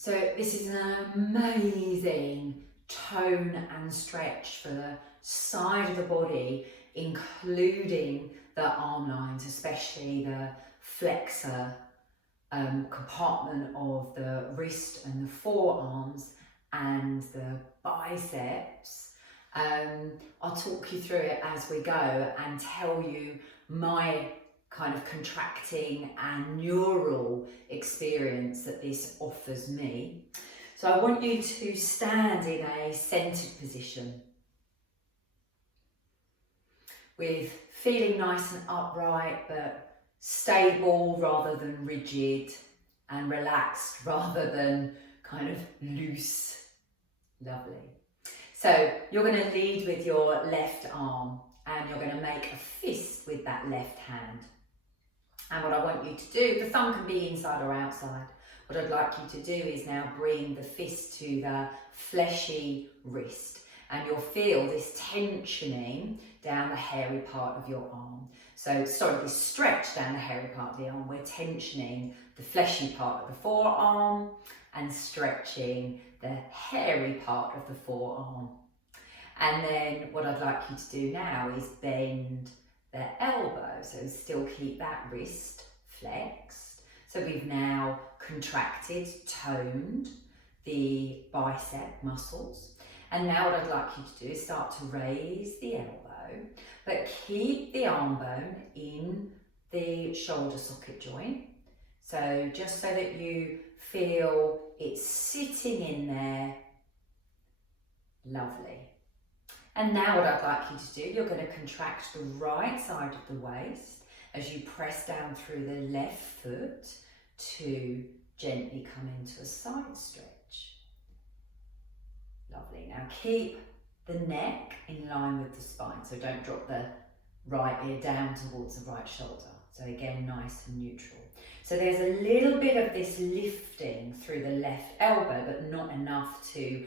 So this is an amazing tone and stretch for the side of the body, including the arm lines, especially the flexor compartment of the wrist and the forearms and the biceps. I'll talk you through it as we go and tell you my kind of contracting and neural experience that this offers me. So I want you to stand in a centered position with feeling nice and upright, but stable rather than rigid, and relaxed rather than kind of loose. Lovely. So you're going to lead with your left arm and you're going to make a fist with that left hand. And what I want you to do, the thumb can be inside or outside. What I'd like you to do is now bring the fist to the fleshy wrist, and you'll feel this tensioning down the hairy part of your arm. So, sorry, this stretch down the hairy part of the arm. We're tensioning the fleshy part of the forearm and stretching the hairy part of the forearm. And then what I'd like you to do now is bend the elbow, so still keep that wrist flexed. So we've now contracted, toned the bicep muscles. And now what I'd like you to do is start to raise the elbow, but keep the arm bone in the shoulder socket joint. So just so that you feel it's sitting in there. Lovely. And now what I'd like you to do, you're going to contract the right side of the waist as you press down through the left foot to gently come into a side stretch. Lovely. Now keep the neck in line with the spine, so don't drop the right ear down towards the right shoulder. So again, nice and neutral. So there's a little bit of this lifting through the left elbow, but not enough to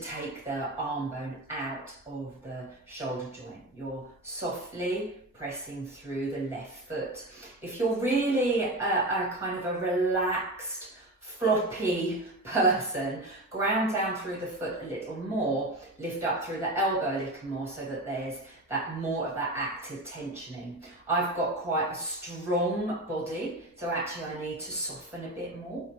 take the arm bone out of the shoulder joint. You're softly pressing through the left foot. If you're really a kind of a relaxed, floppy person, ground down through the foot a little more, lift up through the elbow a little more so that there's that more of that active tensioning. I've got quite a strong body, so actually I need to soften a bit more.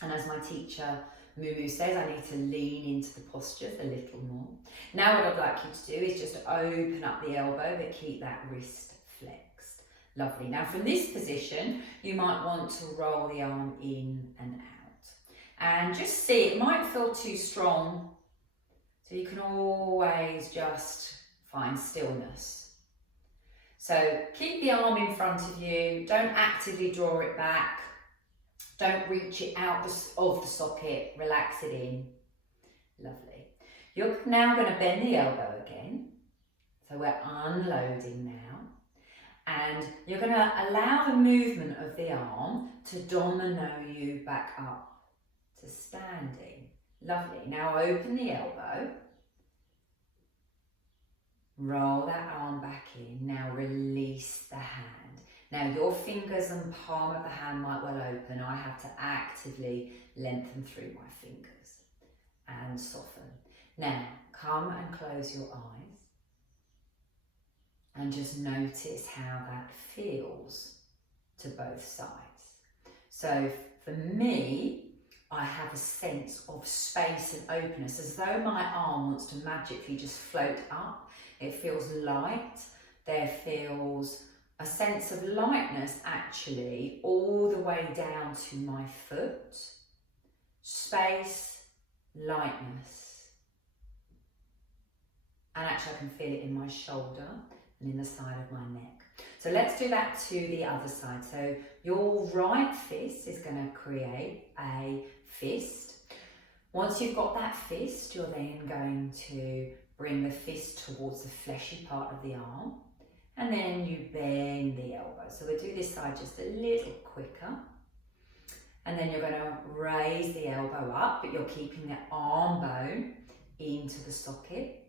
And as my teacher Moo says, I need to lean into the postures a little more. Now what I'd like you to do is just open up the elbow, but keep that wrist flexed. Lovely. Now from this position, you might want to roll the arm in and out. And just see, it might feel too strong, so you can always just find stillness. So keep the arm in front of you, don't actively draw it back. Don't reach it out of the socket, relax it in. Lovely. You're now going to bend the elbow again. So we're unloading now. And you're going to allow the movement of the arm to domino you back up to standing. Lovely. Now open the elbow. Roll that arm back in. Now release the hand. Now your fingers and palm of the hand might well open. I have to actively lengthen through my fingers and soften. Now come and close your eyes and just notice how that feels to both sides. So for me, I have a sense of space and openness, as though my arm wants to magically just float up. It feels light. There feels a sense of lightness actually all the way down to my foot. Space, lightness. And actually I can feel it in my shoulder and in the side of my neck. So let's do that to the other side. So your right fist is going to create a fist. Once you've got that fist, you're then going to bring the fist towards the fleshy part of the arm. And then you bend the elbow. So we'll do this side just a little quicker. And then you're going to raise the elbow up, but you're keeping the arm bone into the socket.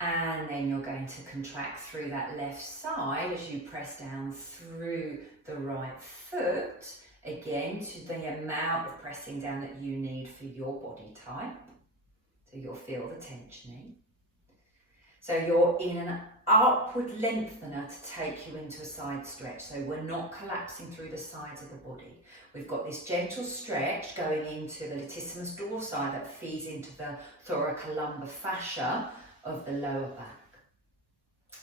And then you're going to contract through that left side as you press down through the right foot. again to the amount of pressing down that you need for your body type. So you'll feel the tensioning. So you're in an upward lengthener to take you into a side stretch. So we're not collapsing through the sides of the body. We've got this gentle stretch going into the latissimus dorsi that feeds into the thoracolumbar fascia of the lower back.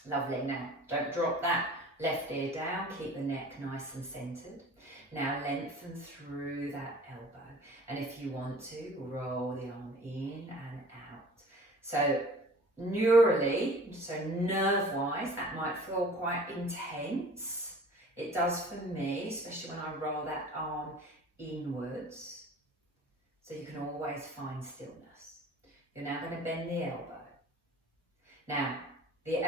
Lovely. Now, don't drop that left ear down. Keep the neck nice and centered. Now lengthen through that elbow. And if you want to, roll the arm in and out. So neurally, so nerve-wise, that might feel quite intense. It does for me, especially when I roll that arm inwards. So you can always find stillness. You're now going to bend the elbow. Now, the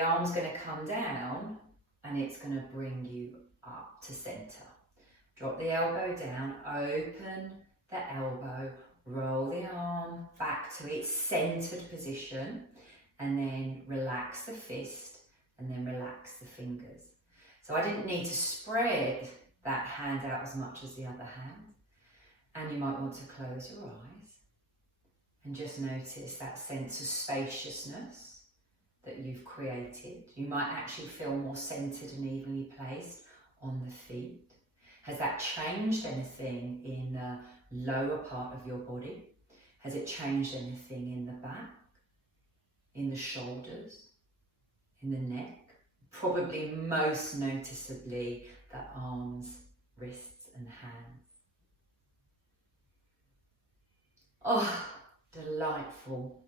arm's going to come down and it's going to bring you up to center. Drop the elbow down, open the elbow, roll the arm back to its centered position, and then relax the fist, and then relax the fingers. So I didn't need to spread that hand out as much as the other hand. And you might want to close your eyes and just notice that sense of spaciousness that you've created. You might actually feel more centered and evenly placed on the feet. Has that changed anything in the lower part of your body? Has it changed anything in the back, in the shoulders, in the neck? Probably most noticeably the arms, wrists and hands. Oh, delightful.